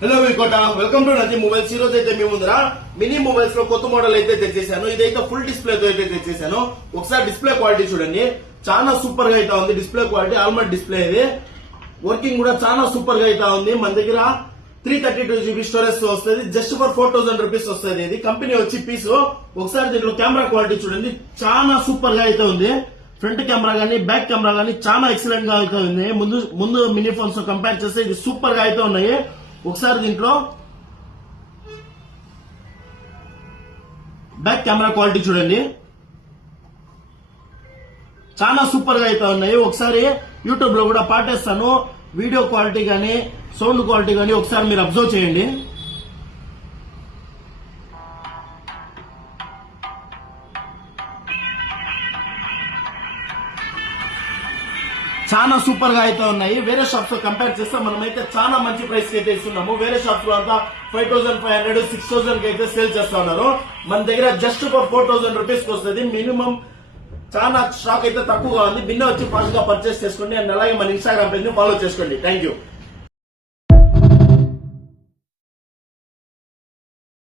Hello welcome to నది mobiles. ఈ రోజు అయితే మీ ముందర మినీ మొబైల్స్ లో కొత్త మోడల్ అయితే తెచ్చేసాను. ఇదైతే ఫుల్ డిస్ప్లే తో అయితే తెచ్చేసాను. ఒకసారి డిస్ప్లే క్వాలిటీ చూడండి, చాలా సూపర్ గా అయితే ఉంది. డిస్ప్లే క్వాలిటీ ఆల్మోస్ట్ డిస్ప్లే ఇది వర్కింగ్ కూడా చాలా సూపర్ గా అయితే ఉంది. మన దగ్గర 332 GB స్టోరేజ్ వస్తుంది. జస్ట్ ఫర్ 4000 రూపీస్ వస్తుంది. ఇది కంపెనీ వచ్చి పీస్. ఒకసారి దీంట్లో కెమెరా క్వాలిటీ చూడండి, చాలా సూపర్ గా అయితే ఉంది. ఫ్రంట్ కెమెరా గానీ బ్యాక్ కెమెరా గానీ చాలా ఎక్సలెంట్ గా అయితే ఉంది. ముందు మినీ ఫోన్స్ తో కంపేర్ చేస్తే ఇది సూపర్ గా అయితే ఉన్నాయి. ఒకసారి దీంట్లో బ్యాక్ కెమెరా క్వాలిటీ చూడండి, చాలా సూపర్ గా అయితే ఉన్నాయి. ఒకసారి యూట్యూబ్ లో కూడా పాటేస్తాను. వీడియో క్వాలిటీ గానీ సౌండ్ క్వాలిటీ గానీ ఒకసారి మీరు అబ్జర్వ్ చేయండి. చాలా సూపర్ గా అయితే ఉన్నాయి. వేరే షాప్స్ తో కంపేర్ చేస్తే మనమైతే చాలా మంచి ప్రైస్ కి అయితే ఇస్తున్నాము. వేరే షాప్స్ లో అంతా 5500 6000 కి అయితే సేల్ చేస్తా ఉన్నారు. మన దగ్గర జస్ట్ ఫర్ 4000 రూపీస్ కి వస్తుంది. మినిమం చాలా స్టాక్ అయితే తక్కువగా ఉంది. బిన్న వచ్చి ఫాస్ట్ గా పర్చేస్ చేసుకోండి. అండ్ అలాగే మన ఇన్స్టాగ్రామ్ పేజ్ ని ఫాలో చేసుకోండి. Thank you.